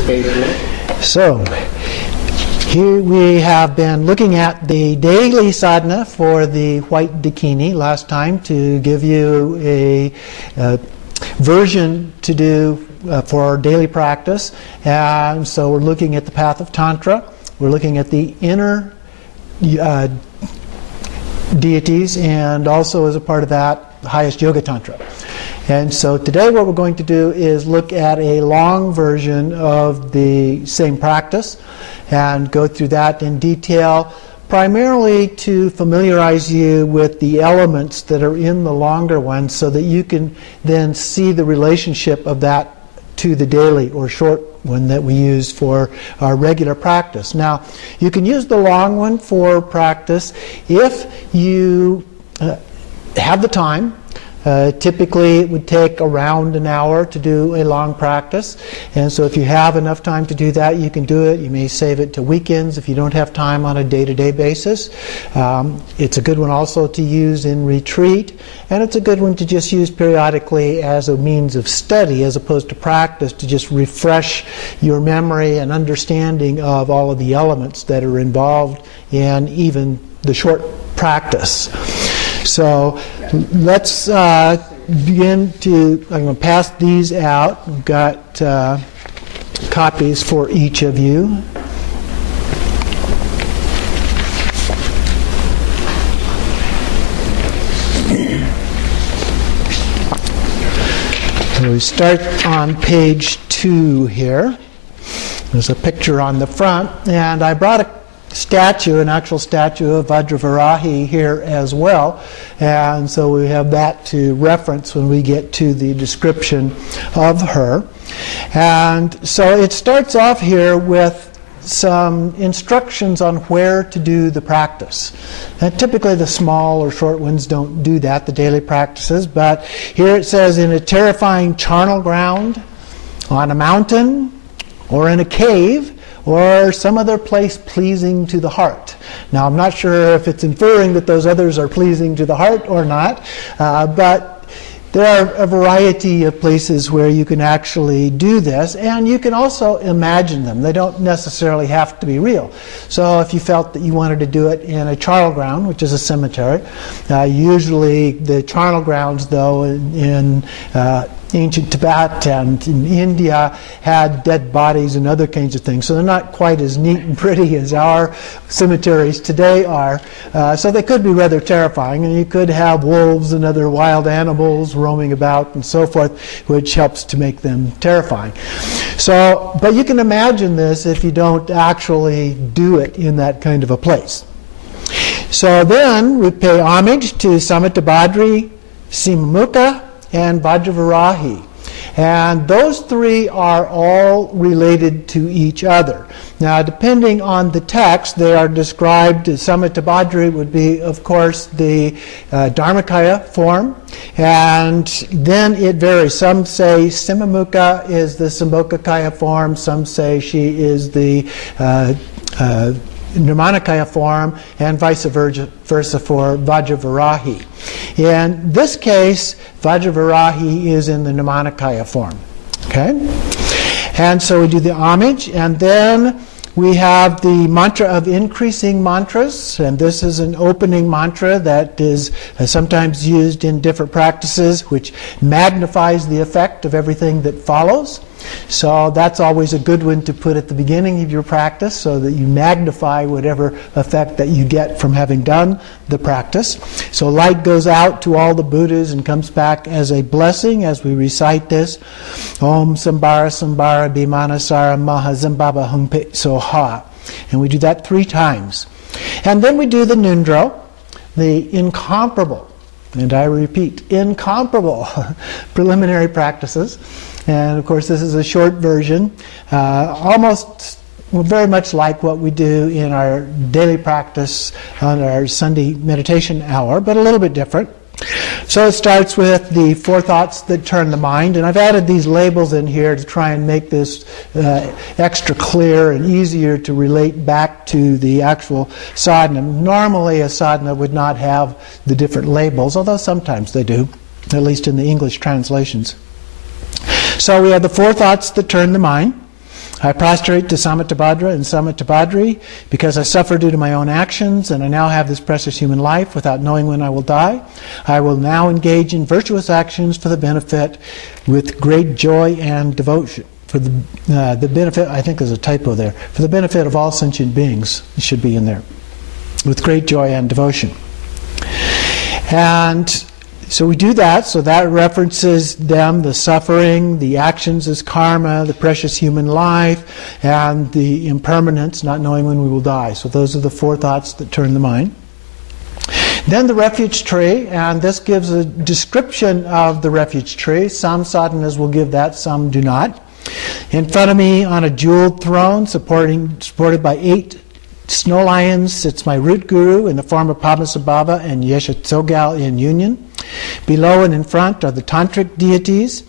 participate in. So, here we have been looking at the daily sadhana for the White Dakini last time to give you a version to do for our daily practice. And so we're looking at the Path of Tantra. We're looking at the inner deities, and also as a part of that, the Highest Yoga Tantra. And so today what we're going to do is look at a long version of the same practice and go through that in detail, primarily to familiarize you with the elements that are in the longer one so that you can then see the relationship of that to the daily or short one that we use for our regular practice. Now, you can use the long one for practice if you have the time. Typically, it would take around an hour to do a long practice, and so if you have enough time to do that, you can do it. You may save it to weekends if you don't have time on a day-to-day basis. It's a good one also to use in retreat, and it's a good one to just use periodically as a means of study as opposed to practice, to just refresh your memory and understanding of all of the elements that are involved in even the short practice. So let's begin to, I'm going to pass these out. We've got copies for each of you. So we start on page 2 here. There's a picture on the front, and I brought an actual statue of Vajravarahi here as well, and so we have that to reference when we get to the description of her. And so it starts off here with some instructions on where to do the practice. And typically the small or short ones don't do that, the daily practices, but here it says in a terrifying charnel ground, on a mountain, or in a cave, or some other place pleasing to the heart. Now, I'm not sure if it's inferring that those others are pleasing to the heart or not, but there are a variety of places where you can actually do this, and you can also imagine them. They don't necessarily have to be real. So if you felt that you wanted to do it in a charnel ground, which is a cemetery, usually the charnel grounds, though, in ancient Tibet and in India had dead bodies and other kinds of things. So they're not quite as neat and pretty as our cemeteries today are. So they could be rather terrifying, and you could have wolves and other wild animals roaming about and so forth, which helps to make them terrifying. So, but you can imagine this if you don't actually do it in that kind of a place. So then we pay homage to Samittabhadri, Simamukha, and Vajravarahi. And those three are all related to each other. Now, depending on the text, they are described. Samittabhadri would be, of course, the Dharmakaya form, and then it varies. Some say Simamukha is the Sambhogakaya form, some say she is the Nirmanakaya form, and vice versa for Vajravarahi. In this case, Vajravarahi is in the Nirmanakaya form. Okay? And so we do the homage, and then we have the mantra of increasing mantras, and this is an opening mantra that is sometimes used in different practices, which magnifies the effect of everything that follows. So that's always a good one to put at the beginning of your practice so that you magnify whatever effect that you get from having done the practice. So light goes out to all the Buddhas and comes back as a blessing as we recite this. Om Sambara Sambara Bhimanasara Maha Zambaba Hungpe Soha. And we do that 3 times. And then we do the Nundro, the incomparable, and I repeat, incomparable preliminary practices. And of course, this is a short version, almost very much like what we do in our daily practice on our Sunday meditation hour, but a little bit different. So it starts with the 4 thoughts that turn the mind, and I've added these labels in here to try and make this extra clear and easier to relate back to the actual sadhana. Normally a sadhana would not have the different labels, although sometimes they do, at least in the English translations. So we have the 4 thoughts that turn the mind, I prostrate to Samattabhadra and Samattabhadri because I suffer due to my own actions and I now have this precious human life without knowing when I will die. I will now engage in virtuous actions for the benefit with great joy and devotion. For the benefit, I think there's a typo there, for the benefit of all sentient beings, it should be in there, with great joy and devotion. And so we do that, so that references them, the suffering, the actions as karma, the precious human life, and the impermanence, not knowing when we will die. So those are the four thoughts that turn the mind. Then the refuge tree, and this gives a description of the refuge tree. Some sadhanas will give that, some do not. In front of me on a jeweled throne, supported by 8 snow lions, sits my root guru in the form of Padmasambhava and Yeshotsogal in union. Below and in front are the tantric deities.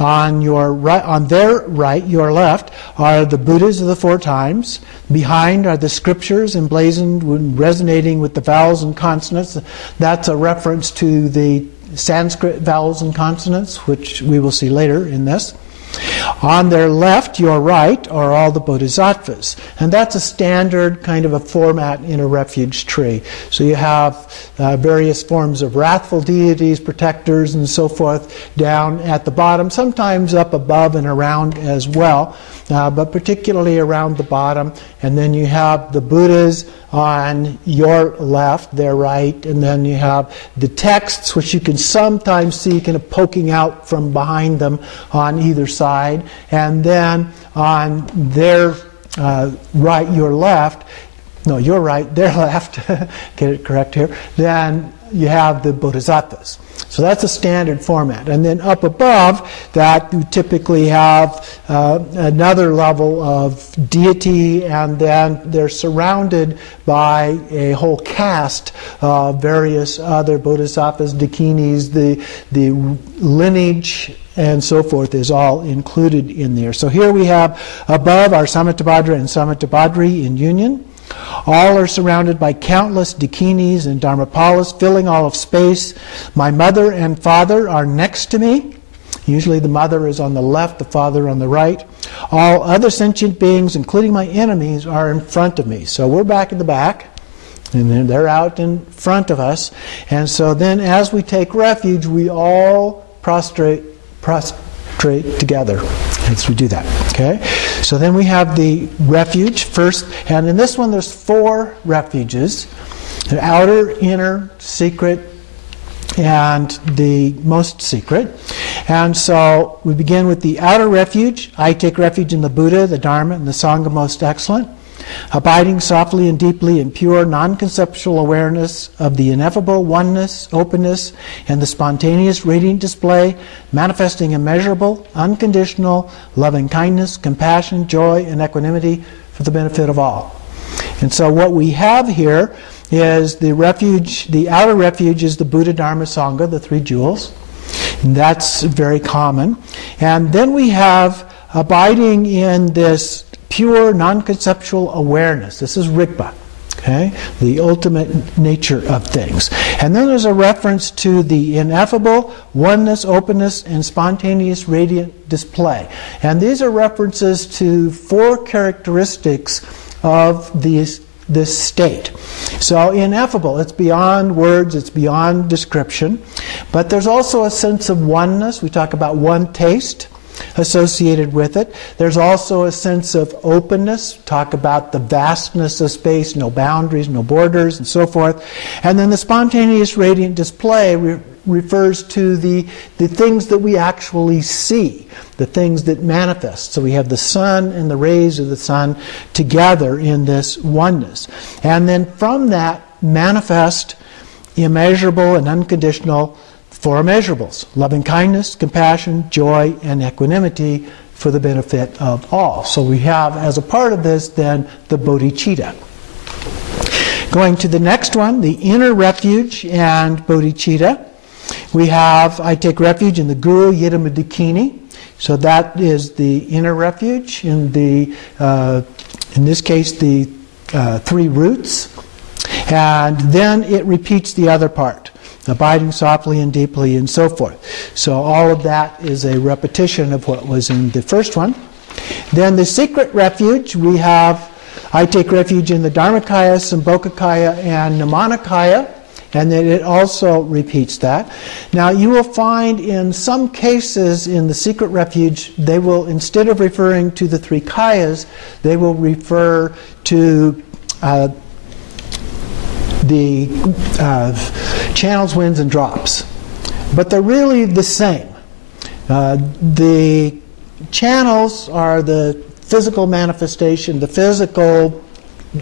On their right, your left, are the Buddhas of the 4 times. Behind are the scriptures emblazoned, resonating with the vowels and consonants. That's a reference to the Sanskrit vowels and consonants, which we will see later in this. On their left, your right, are all the bodhisattvas. And that's a standard kind of a format in a refuge tree. So you have various forms of wrathful deities, protectors, and so forth down at the bottom, sometimes up above and around as well, but particularly around the bottom. And then you have the Buddhas on your left, their right, and then you have the texts, which you can sometimes see kind of poking out from behind them on either side. And then on their right, your left, no, your right, their left, get it correct here, then you have the bodhisattvas. So that's a standard format. And then up above that, you typically have another level of deity, and then they're surrounded by a whole cast of various other bodhisattvas, dakinis, the lineage, and so forth is all included in there. So here we have above our Samattabhadra and Samattabhadri in union. All are surrounded by countless dakinis and dharmapalas, filling all of space. My mother and father are next to me. Usually the mother is on the left, the father on the right. All other sentient beings, including my enemies, are in front of me. So we're back in the back, and then they're out in front of us. And so then as we take refuge, we all prostrate together as we do that. Okay? So then we have the refuge first, and in this one there's 4 refuges: the outer, inner, secret, and the most secret. And so we begin with the outer refuge. I take refuge in the Buddha, the Dharma, and the Sangha most excellent, abiding softly and deeply in pure non-conceptual awareness of the ineffable oneness, openness, and the spontaneous radiant display, manifesting immeasurable, unconditional, loving kindness, compassion, joy, and equanimity for the benefit of all. And so what we have here is the refuge. The outer refuge is the Buddha, Dharma, Sangha, the 3 jewels. And that's very common. And then we have abiding in this pure non-conceptual awareness. This is Rigpa, okay? The ultimate nature of things. And then there's a reference to the ineffable oneness, openness, and spontaneous radiant display. And these are references to 4 characteristics of this state. So ineffable, it's beyond words, it's beyond description. But there's also a sense of oneness. We talk about one taste associated with it. There's also a sense of openness. Talk about the vastness of space, no boundaries, no borders, and so forth. And then the spontaneous radiant display refers to the things that we actually see, the things that manifest. So we have the sun and the rays of the sun together in this oneness. And then from that manifest immeasurable and unconditional 4 immeasurables: loving kindness, compassion, joy, and equanimity for the benefit of all. So we have, as a part of this, then, the bodhicitta. Going to the next one, the inner refuge and bodhicitta. We have, I take refuge in the Guru Yidam Dakini. So that is the inner refuge. In this case, the 3 roots. And then it repeats the other part: abiding softly and deeply, and so forth. So all of that is a repetition of what was in the first one. Then the secret refuge, I take refuge in the Dharmakaya, Sambhogakaya, and Namanikaya, and then it also repeats that. Now you will find in some cases in the secret refuge, they will, instead of referring to the three kayas, they will refer to the channels, winds, and drops. But they're really the same. The channels are the physical manifestation, the physical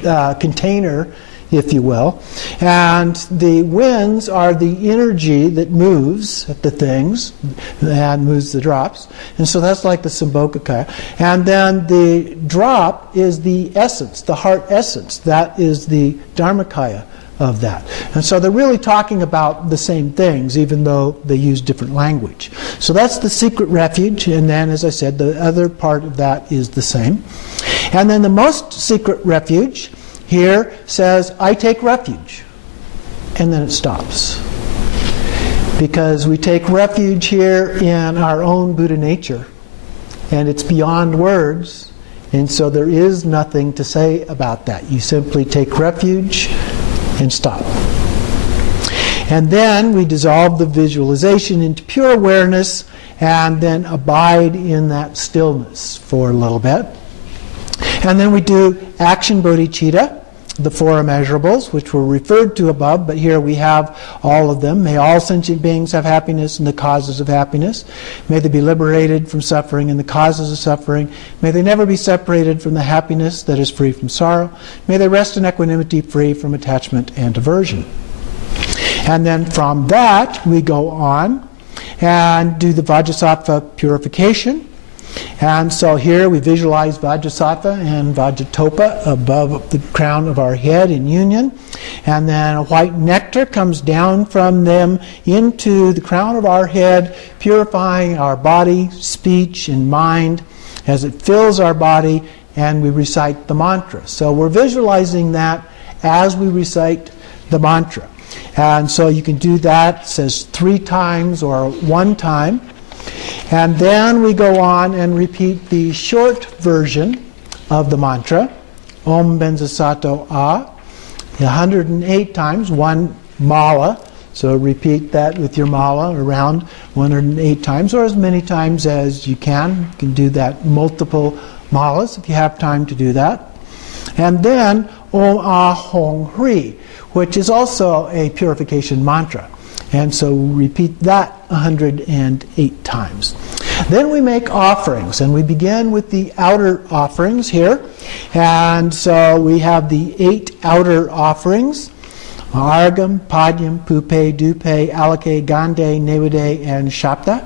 container, if you will, and the winds are the energy that moves the things and moves the drops, and so that's like the Sambhogakaya. And then the drop is the essence, the heart essence. That is the Dharmakaya of that. And so they're really talking about the same things, even though they use different language. So that's the secret refuge, and then, as I said, the other part of that is the same. And then the most secret refuge here says, I take refuge. And then it stops. Because we take refuge here in our own Buddha nature. And it's beyond words. And so there is nothing to say about that. You simply take refuge and stop. And then we dissolve the visualization into pure awareness and then abide in that stillness for a little bit. And then we do action bodhicitta, the four immeasurables, which were referred to above, but here we have all of them. May all sentient beings have happiness and the causes of happiness. May they be liberated from suffering and the causes of suffering. May they never be separated from the happiness that is free from sorrow. May they rest in equanimity, free from attachment and aversion. And then from that, we go on and do the Vajrasattva purification. And so here we visualize Vajrasattva and Vajratopa above the crown of our head in union. And then a white nectar comes down from them into the crown of our head, purifying our body, speech, and mind as it fills our body, and we recite the mantra. So we're visualizing that as we recite the mantra. And so you can do that, it says 3 times or 1 time. And then we go on and repeat the short version of the mantra, Om Benzasato A, 108 times, 1 mala. So repeat that with your mala around 108 times, or as many times as you can. You can do that multiple malas if you have time to do that. And then Om Ah Hong Hri, which is also a purification mantra. And so repeat that 108 times. Then we make offerings, and we begin with the outer offerings here. And so we have the 8 outer offerings: Argham, Padyam, Pupe, Dupe, Alake, Gande, Nevade, and Shapta.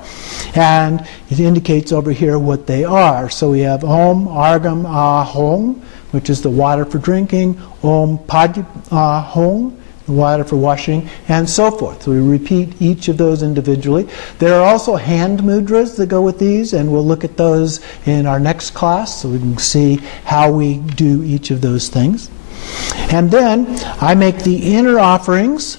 And it indicates over here what they are. So we have Om, Argham, Ahong, which is the water for drinking, Om, Padyam, Ahong, water for washing, and so forth. So we repeat each of those individually. There are also hand mudras that go with these, and we'll look at those in our next class so we can see how we do each of those things. And then I make the inner offerings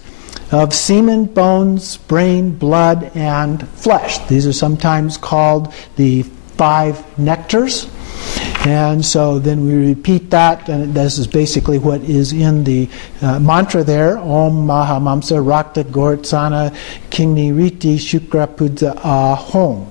of semen, bones, brain, blood, and flesh. These are sometimes called the 5 nectars. And so then we repeat that, and this is basically what is in the mantra there: Om Maha Mamsa Rakta Gortsana Kingni Riti Shukra Pudza Ahong.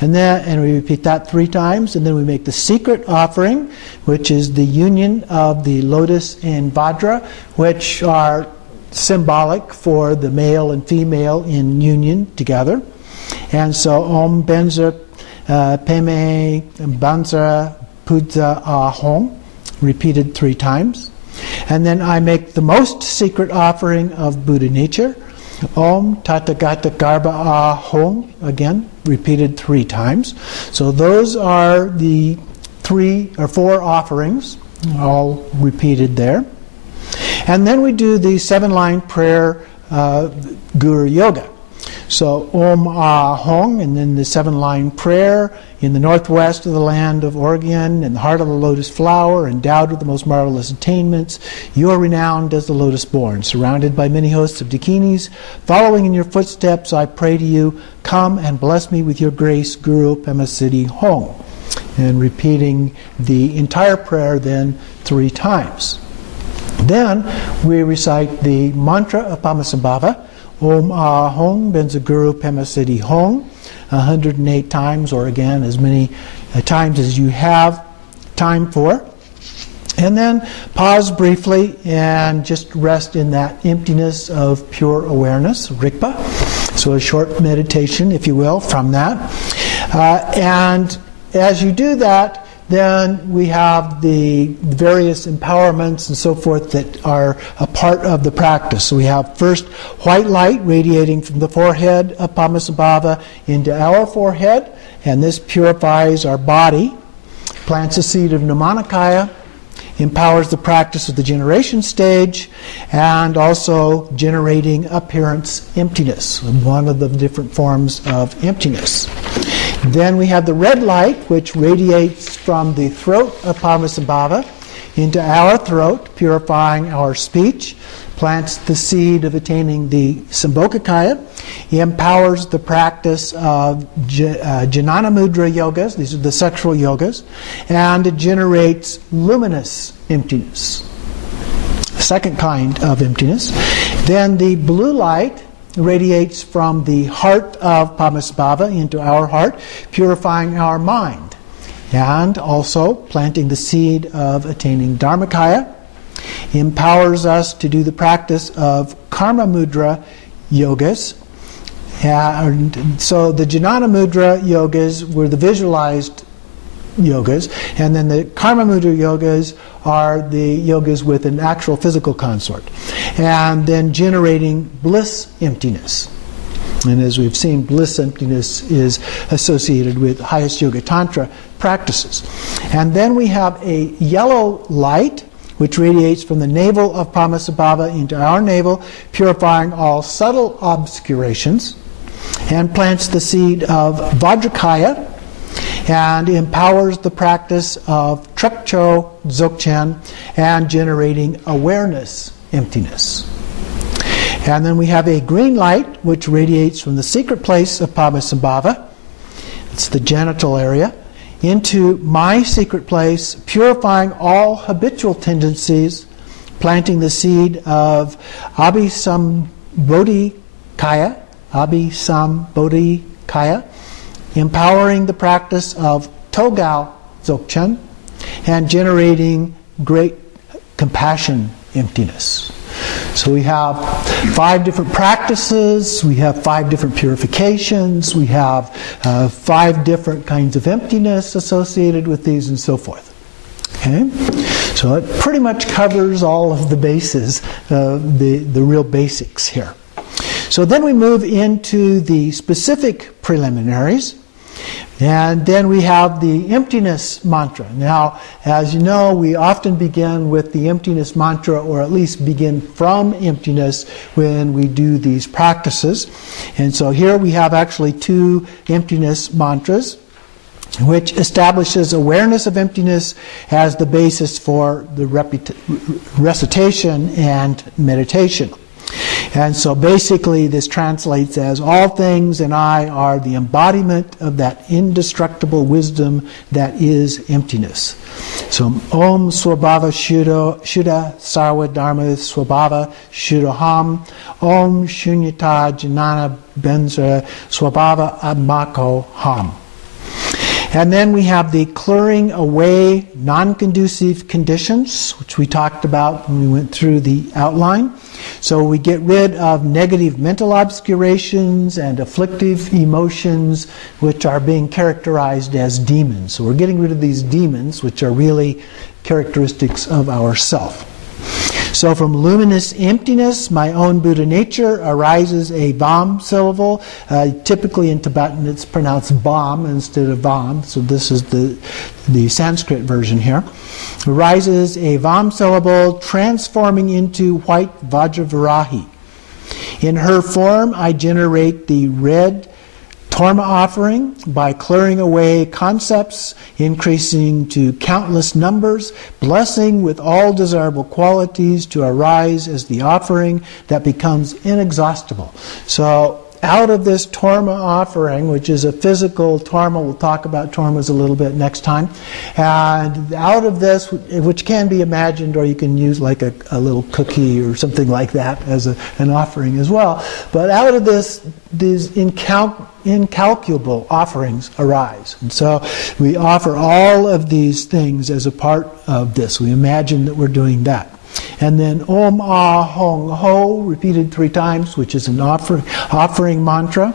And we repeat that 3 times, and then we make the secret offering, which is the union of the lotus and Vajra, which are symbolic for the male and female in union together. And so Om Benza Peme Bansa Pudza Ahong, repeated 3 times. And then I make the most secret offering of Buddha nature, Om Tathagata Garba Ahong, again repeated 3 times. So those are the 3 or 4 offerings, all repeated there. And then we do the 7-line prayer Guru Yoga. So Om Ahong, and then the 7-line prayer: in the northwest of the land of Oregon, in the heart of the lotus flower, endowed with the most marvelous attainments, you are renowned as the lotus born, surrounded by many hosts of Dakinis. Following in your footsteps, I pray to you, come and bless me with your grace, Guru Pema Siddhi Hong. and repeating the entire prayer then 3 times. Then we recite the mantra of Padmasambhava, Om Ah Hong Benza Guru Pema Siddhi Hong, 108 times, or again as many times as you have time for. And then pause briefly and just rest in that emptiness of pure awareness, Rikpa. So a short meditation, if you will, from that. And as you do that, then we have the various empowerments and so forth that are a part of the practice. So we have first white light radiating from the forehead of Padmasambhava into our forehead, and this purifies our body, plants a seed of Namanikaya, empowers the practice of the generation stage, and also generating appearance emptiness, one of the different forms of emptiness. Then we have the red light, which radiates from the throat of Padmasambhava into our throat, purifying our speech, plants the seed of attaining the Sambhogakaya, empowers the practice of Jnana Mudra yogas, these are the sexual yogas, and it generates luminous emptiness, second kind of emptiness. Then the blue light radiates from the heart of Padmasambhava into our heart, purifying our mind, and also planting the seed of attaining Dharmakaya, empowers us to do the practice of Karma Mudra yogas. And so the Jnana Mudra yogas were the visualized yogas, and then the Karma Mudra yogas are the yogas with an actual physical consort, and then generating bliss emptiness. And as we've seen, bliss emptiness is associated with Highest Yoga Tantra practices. And then we have a yellow light which radiates from the navel of Padmasambhava into our navel, purifying all subtle obscurations, and plants the seed of Vajrakaya, and empowers the practice of Trekcho Dzogchen and generating awareness emptiness. And then we have a green light which radiates from the secret place of Padmasambhava, it's the genital area, into my secret place, purifying all habitual tendencies, planting the seed of Abhisambodhikaya, empowering the practice of Togao Dzogchen, and generating great compassion emptiness. So we have 5 different practices, we have 5 different purifications, we have 5 different kinds of emptiness associated with these, and so forth. Okay? So it pretty much covers all of the bases, the real basics here. So then we move into the specific preliminaries, and then we have the emptiness mantra. Now, as you know, we often begin with the emptiness mantra, or at least begin from emptiness when we do these practices. And so here we have actually 2 emptiness mantras, which establishes awareness of emptiness as the basis for the recitation and meditation. And so basically this translates as, all things and I are the embodiment of that indestructible wisdom that is emptiness. So Om Swabhava Shuddha Sarva Dharma Swabhava Shuddhaham Om Shunyata Jnana Benza Swabhava Atmako Ham. And then we have the clearing away non-conducive conditions, which we talked about when we went through the outline. So we get rid of negative mental obscurations and afflictive emotions, which are being characterized as demons. So we're getting rid of these demons, which are really characteristics of ourself. So from luminous emptiness, my own Buddha nature, arises a Vam syllable. Typically in Tibetan it's pronounced Bam instead of Vam, so this is the Sanskrit version here. Arises a Vam syllable transforming into white Vajravarahi. In her form I generate the red Torma offering by clearing away concepts, increasing to countless numbers, blessing with all desirable qualities to arise as the offering that becomes inexhaustible. So out of this torma offering, which is a physical torma, we'll talk about tormas a little bit next time, and out of this, which can be imagined, or you can use like a little cookie or something like that as an offering as well, but out of this, these incalculable offerings arise. And so we offer all of these things as a part of this. We imagine that we're doing that. And then Om Ah Hong Ho, repeated 3 times, which is an offering mantra.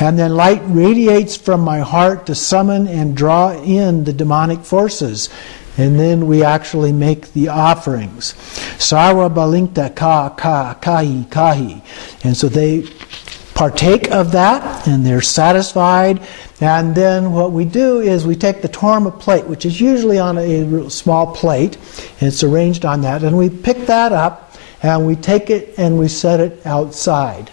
And then light radiates from my heart to summon and draw in the demonic forces. And then we actually make the offerings. Sarva Balinkta Ka Ka Kahi Kahi. And so they partake of that, and they're satisfied. And then what we do is we take the torma plate, which is usually on a real small plate, and it's arranged on that, and we pick that up, and we take it and we set it outside.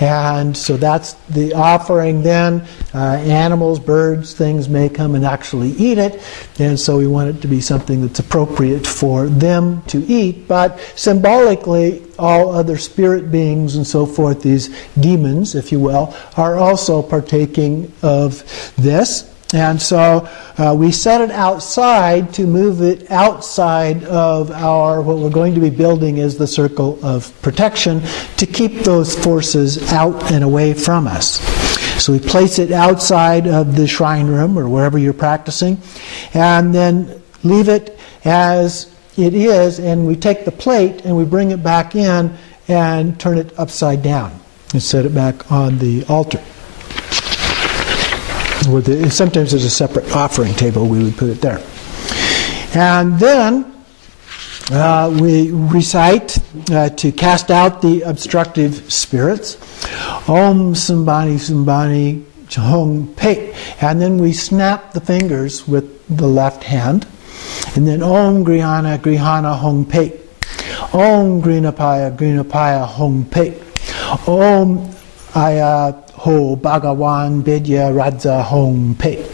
And so that's the offering then. Animals, birds, things may come and actually eat it, and so we want it to be something that's appropriate for them to eat. But symbolically, all other spirit beings and so forth, these demons, if you will, are also partaking of this. And so we set it outside to move it outside of what we're going to be building is the circle of protection to keep those forces out and away from us. So we place it outside of the shrine room or wherever you're practicing, and then leave it as it is, and we take the plate and we bring it back in and turn it upside down and set it back on the altar. Sometimes there's a separate offering table, we would put it there. And then we recite to cast out the obstructive spirits. Om Sambani Sambani Hong Pe. And then we snap the fingers with the left hand. And then Om Grihana Grihana Hong Pe. Om Grinapaya Grinapaya Hong Pe. Om Aya Ho Bhagawan Bidya Radza Hong Pe.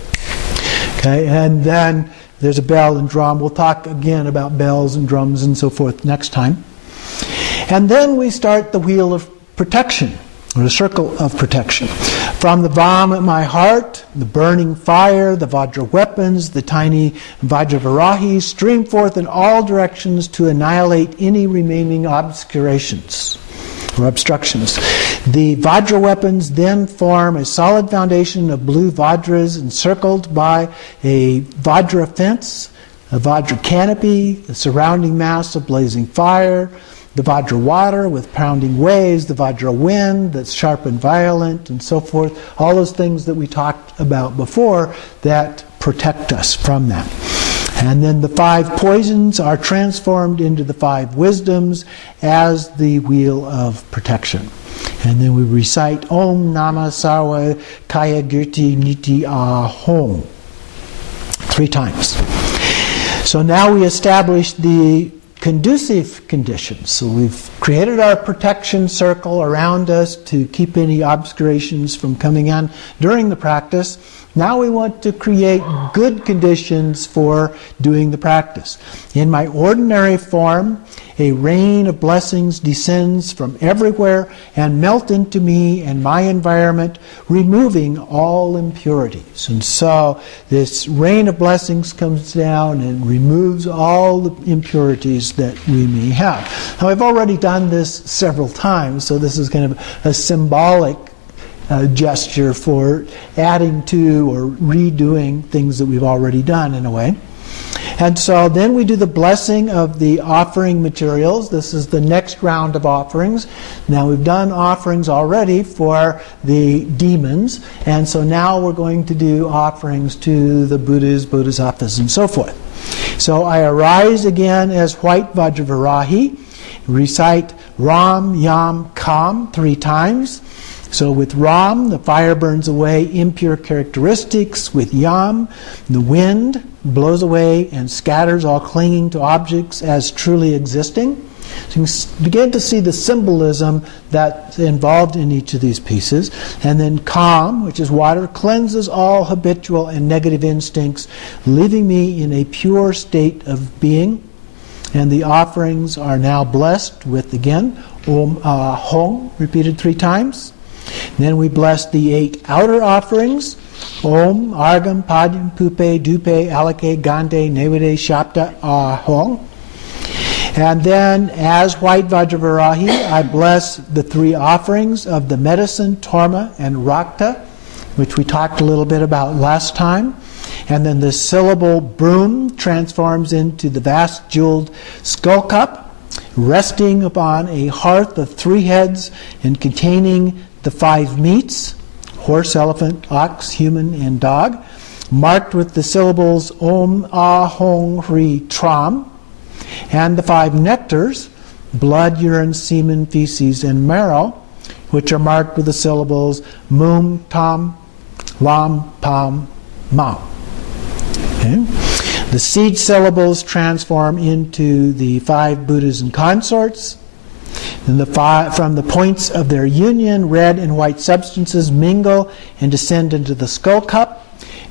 Okay, and then there's a bell and drum. We'll talk again about bells and drums and so forth next time. And then we start the wheel of protection, or the circle of protection. From the Vam at my heart, the burning fire, the Vajra weapons, the tiny Vajravarahi stream forth in all directions to annihilate any remaining obscurations or obstructions. The Vajra weapons then form a solid foundation of blue Vajras encircled by a Vajra fence, a Vajra canopy, the surrounding mass of blazing fire, the Vajra water with pounding waves, the Vajra wind that's sharp and violent, and so forth. All those things that we talked about before that protect us from that. And then the 5 poisons are transformed into the 5 wisdoms as the wheel of protection. And then we recite Om Nama Sarva Kaya Girti Niti Ahom 3 times. So now we establish the conducive conditions. So we've created our protection circle around us to keep any obscurations from coming in during the practice. Now we want to create good conditions for doing the practice. In my ordinary form, a rain of blessings descends from everywhere and melt into me and my environment, removing all impurities. And so this rain of blessings comes down and removes all the impurities that we may have. Now I've already done this several times, so this is kind of a symbolic gesture for adding to or redoing things that we've already done in a way. And so then we do the blessing of the offering materials. This is the next round of offerings. Now we've done offerings already for the demons, and so now we're going to do offerings to the Buddhas, Bodhisattvas, and so forth. So I arise again as White Vajravarahi, recite Ram, Yam, Kam 3 times. So with Ram, the fire burns away impure characteristics. With Yam, the wind blows away and scatters all clinging to objects as truly existing. So you can begin to see the symbolism that's involved in each of these pieces. And then Kam, which is water, cleanses all habitual and negative instincts, leaving me in a pure state of being. And the offerings are now blessed with, again, Om Hong, repeated 3 times. Then we bless the 8 outer offerings: Om, Argam, Padyam, Pupe, Dupe, Alake, Gande, Nevade, Shapta, Ahong. And then, as White Vajravarahi, I bless the 3 offerings of the medicine, Torma and Rakta, which we talked a little bit about last time. And then the syllable broom transforms into the vast jeweled skull cup, resting upon a hearth of 3 heads and containing the 5 meats: horse, elephant, ox, human, and dog, marked with the syllables Om, Ah, Hong, Hri, Tram, and the 5 nectars: blood, urine, semen, feces, and marrow, which are marked with the syllables Mum, Tam, Lam, Pam, Mam. Okay. The seed syllables transform into the 5 Buddhas and consorts. And from the points of their union, red and white substances mingle and descend into the skull cup,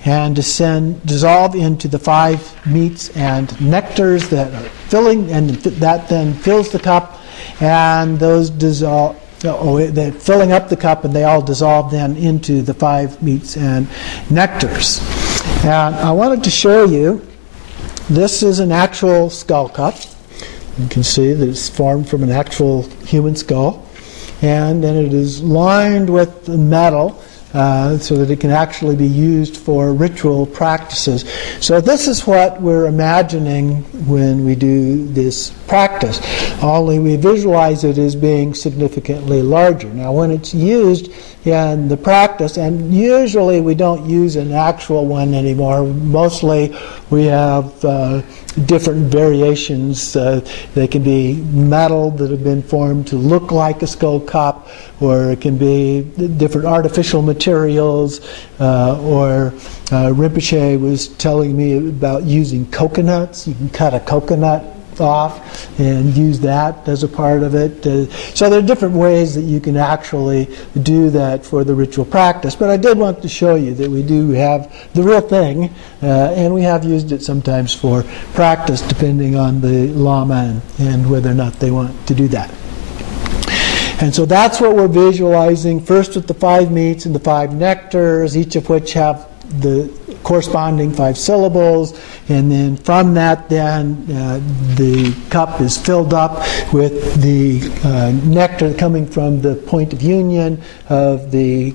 and dissolve into the 5 meats and nectars that are filling, and that then fills the cup, and those dissolve. They're filling up the cup, and they all dissolve then into the 5 meats and nectars. And I wanted to show you, this is an actual skull cup. You can see that it's formed from an actual human skull, and then it is lined with metal so that it can actually be used for ritual practices. So this is what we're imagining when we do this practice, only we visualize it as being significantly larger. Now when it's used in the practice, and usually we don't use an actual one anymore, mostly we have different variations. They can be metal that have been formed to look like a skull cup, or it can be different artificial materials, or Rinpoche was telling me about using coconuts. You can cut a coconut off and use that as a part of it. So there are different ways that you can actually do that for the ritual practice. But I did want to show you that we do have the real thing, and we have used it sometimes for practice depending on the Lama and whether or not they want to do that. And so that's what we're visualizing, first with the 5 meats and the 5 nectars, each of which have the corresponding 5 syllables, and then from that then the cup is filled up with the nectar coming from the point of union of the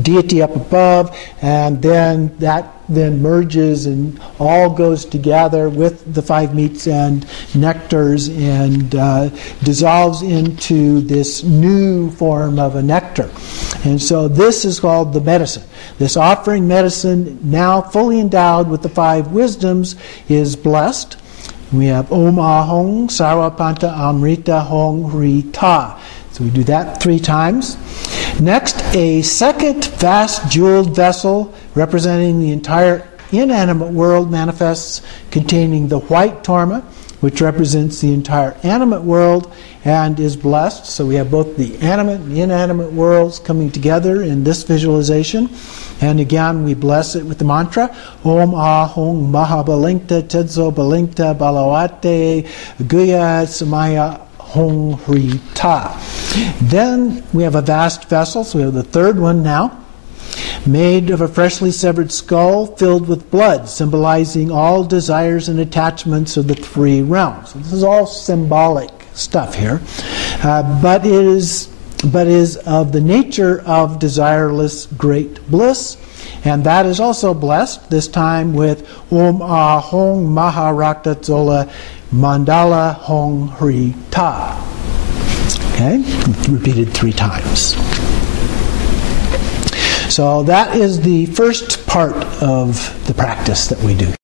deity up above, and then that then merges and all goes together with the 5 meats and nectars and dissolves into this new form of a nectar. And so this is called the medicine. This offering medicine, now fully endowed with the 5 wisdoms, is blessed. We have Om Ahong Sarvapanta Amrita Hong Hri Ta. So we do that 3 times. Next, a second vast jeweled vessel representing the entire inanimate world manifests, containing the white torma, which represents the entire animate world and is blessed. So we have both the animate and inanimate worlds coming together in this visualization. And again, we bless it with the mantra, Om Ahong Mahabalinkta Tedzo Balinkta Balawate Guya Samaya Hong Hri Ta. Then we have a vast vessel, so we have the 3rd one now, made of a freshly severed skull filled with blood, symbolizing all desires and attachments of the 3 realms. So this is all symbolic stuff here, but is of the nature of desireless great bliss, and that is also blessed, this time with Om Ahong Maharakta Zola Mandala Hong Hri Ta. Okay, repeated 3 times. So that is the first part of the practice that we do.